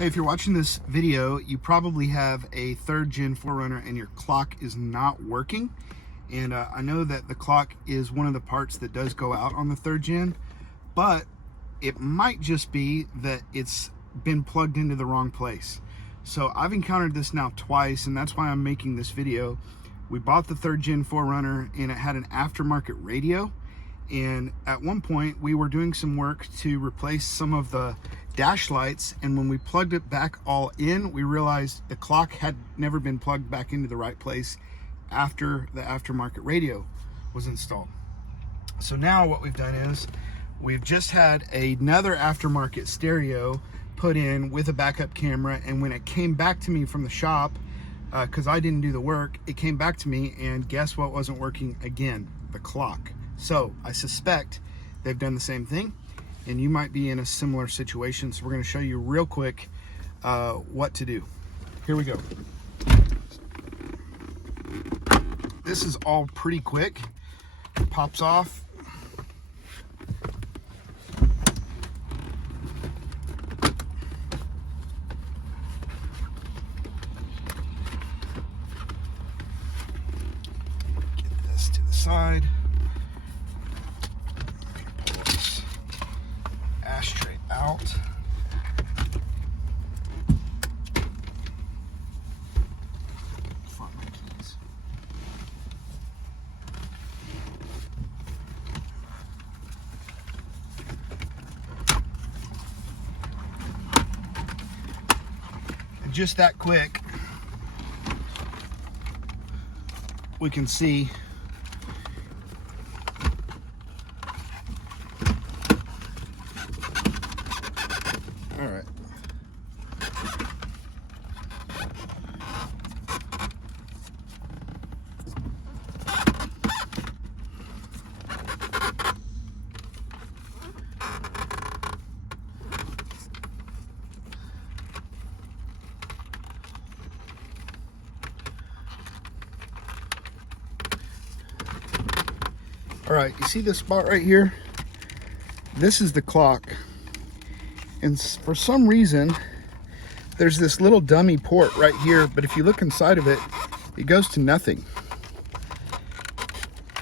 Hey, if you're watching this video, you probably have a 3rd gen 4Runner and your clock is not working. And I know that the clock is one of the parts that does go out on the 3rd gen, but it might just be that it's been plugged into the wrong place. So I've encountered this now twice, and that's why I'm making this video. We bought the 3rd gen 4Runner and it had an aftermarket radio. And at one point we were doing some work to replace some of the dash lights, and when we plugged it back all in, we realized the clock had never been plugged back into the right place after the aftermarket radio was installed. So now what we've done is we've just had another aftermarket stereo put in with a backup camera, and when it came back to me from the shop, because I didn't do the work, it came back to me, and guess what wasn't working again? The clock. So I suspect they've done the same thing, and you might be in a similar situation. So we're going to show you real quick what to do. Here we go. This is all pretty quick. It pops off. Get this to the side. Ashtray out. Find my keys. And just that quick, we can see all right. All right, you see this spot right here? This is the clock. And for some reason, there's this little dummy port right here, but if you look inside of it, it goes to nothing.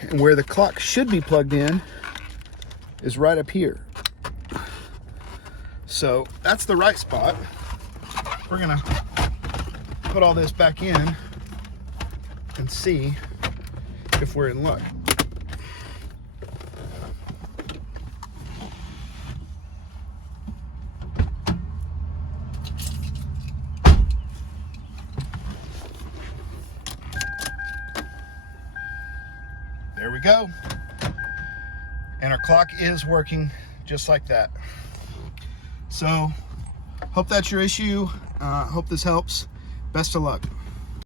And where the clock should be plugged in is right up here. So that's the right spot. We're gonna put all this back in and see if we're in luck. There we go. And our clock is working just like that. So, hope that's your issue. Hope this helps. Best of luck.